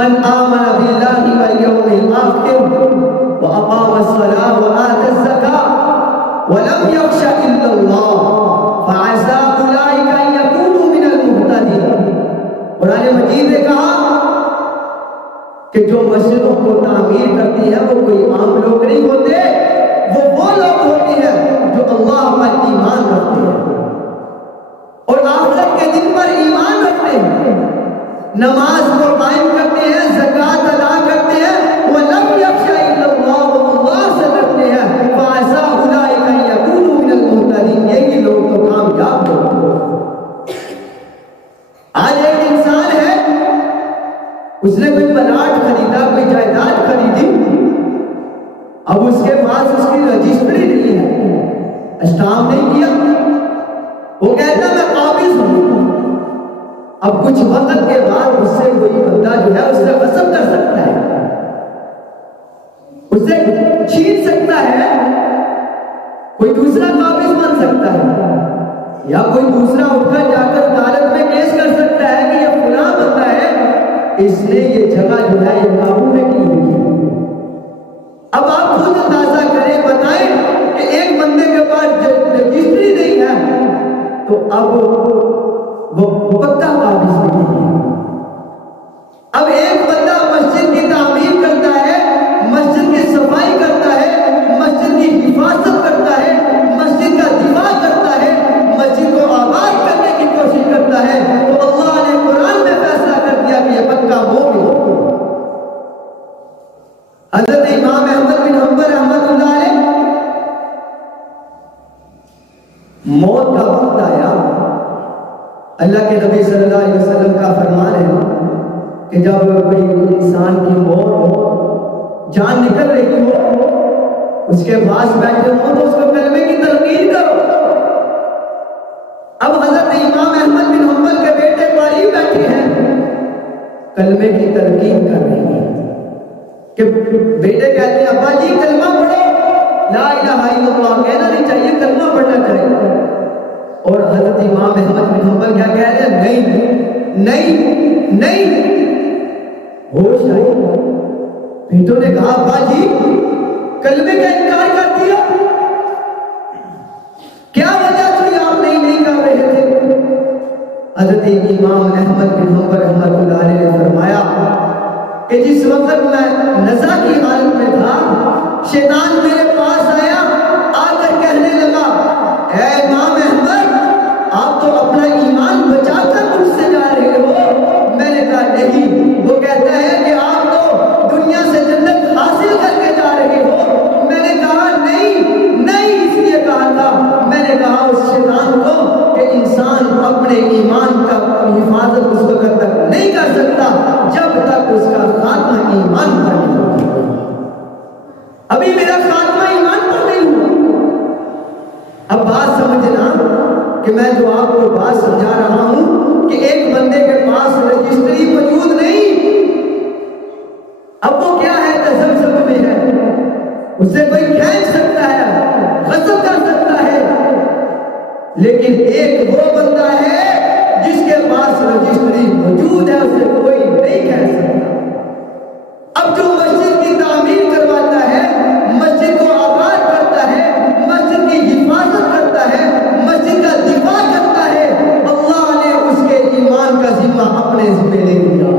من آمن باللہ والیوم الآخر وأقام الصلاة وآتى الزکاة ولم يخش إلا اللہ فعسى أولئك أن يكونوا من المهتدين۔ قرآن مجید نے کہا کہ جو مسجدوں کو تعمیر کرتی ہے وہ کوئی عام لوگ نہیں ہوتے، وہ لوگ ہوتے ہیں جو اللہ پر ایمان رکھتے ہیں اور آخرت کے دن پر ایمان رکھتے ہیں، نماز کو قائم کرتے ہیں، زکوٰۃ ادا کرتے ہیں، وَلَمْ يَخْشَ إِلَّا اللَّهَ، وہ اللہ سے ڈرتے ہیں، فَعَسَىٰ أُولَٰئِكَ أَن يَكُونُوا مِنَ الْمُهْتَدِينَ، یہی لوگ تو کامیاب ہوتے ہیں۔ آج ایک انسان ہے، اس نے کوئی پلاٹ خریدا، کوئی جائیداد خریدی، اب اس کے پاس اس کی رجسٹری نہیں ہے، اسٹامپ نہیں کیا، وہ کہتا میں قابض ہوں۔ اب کچھ وقت کے بعد اس سے کوئی بندہ جو ہے اس سے غصب کر سکتا ہے، اس سے چھین سکتا ہے، کوئی دوسرا قابض بن سکتا ہے، یا کوئی دوسرا اٹھ کر جا کر عدالت میں کیس کر سکتا ہے کہ یہ فلاں بندہ ہے، اس نے یہ جگہ جو ہے یہ قابو میں کی ہوئی ہے۔ اب آپ خود اندازہ کریں، بتائیں کہ ایک بندے کے پاس رجسٹری نہیں ہے تو اب وہ پکا قابض نہیں ہے۔ اب ایک بندہ مسجد کی تعمیر کرتا ہے، مسجد کی صفائی کرتا ہے، مسجد کی حفاظت کرتا ہے، مسجد کا دفاع کرتا ہے، مسجد کو آباد کرنے کی کوشش کرتا ہے، تو اللہ نے قرآن میں فیصلہ کر دیا کہ یہ پکا مومن ہے۔ حضرت امام احمد بن حنبل رحمۃ اللہ علیہ، موت کا وقت آیا، اللہ کے نبی صلی اللہ علیہ وسلم کا فرمان ہے کہ جب کوئی انسان کی موت ہو، جان نکل رہی ہو، اس کے پاس بیٹھے ہو تو اس کو کلمے کی تلقین کرو۔ اب حضرت امام احمد بن حنبل کے بیٹے قریب بیٹھے ہیں، کلمے کی تلقین کر رہی ہیں کہ بیٹے کہتے ہیں ابا جی کلمہ پڑھو، لا الہ الا اللہ کہنا نہیں چاہیے، کلمہ پڑھنا چاہیے۔ اور حضرت امام احمد بن حنبل کیا کہہ رہے ہیں؟ نہیں نہیں نہیں، ہوش آئی، بیٹوں نے کہا ابا جی کلمے کا انکار کر دیا، کیا وجہ تھی آپ نہیں کر رہے تھے؟ حضرت امام احمد بن حنبل رحمۃ اللہ علیہ نے فرمایا کہ جس وقت میں نزع کی حالت میں تھا، شیطان میرے پاس آیا، آ کر کہنے لگا اے امام احمد آپ تو اپنا ایمان بچا کر مجھ سے جا رہے ہو۔ میں نے کہا نہیں، وہ کہتا ہے کہ آپ تو دنیا سے جنت حاصل کر کے جا رہے ہو۔ میں نے کہا نہیں نہیں، اس لیے کہا تھا، میں نے کہا اس شیطان کو کہ انسان اپنے ایمان کا حفاظت اس وقت تک نہیں کر سکتا جب تک اس کا خاتمہ ایمان پر نہیں ہوتا۔ ابھی میرا خاتمہ ایمان پر نہیں ہوا۔ اب بات سمجھنا کہ میں جو آپ کو بات سمجھا رہا ہوں کہ ایک بندے کے پاس رجسٹری موجود نہیں، اب وہ کیا ہے، تذبذب میں ہے، اس سے کوئی کھینچ سکتا ہے، غصب کر سکتا ہے، لیکن ایک وہ بندہ ہے جس کے پاس رجسٹری موجود ہے، اسے کوئی نہیں کہہ سکتا۔ اب جو مسجد کی تعمیر کرواتا ہے، مسجد کو آباد کرتا ہے، مسجد کی حفاظت کرتا ہے، مسجد کا دفاع کرتا ہے، اللہ نے اس کے ایمان کا ذمہ اپنے ذمہ لے لیا۔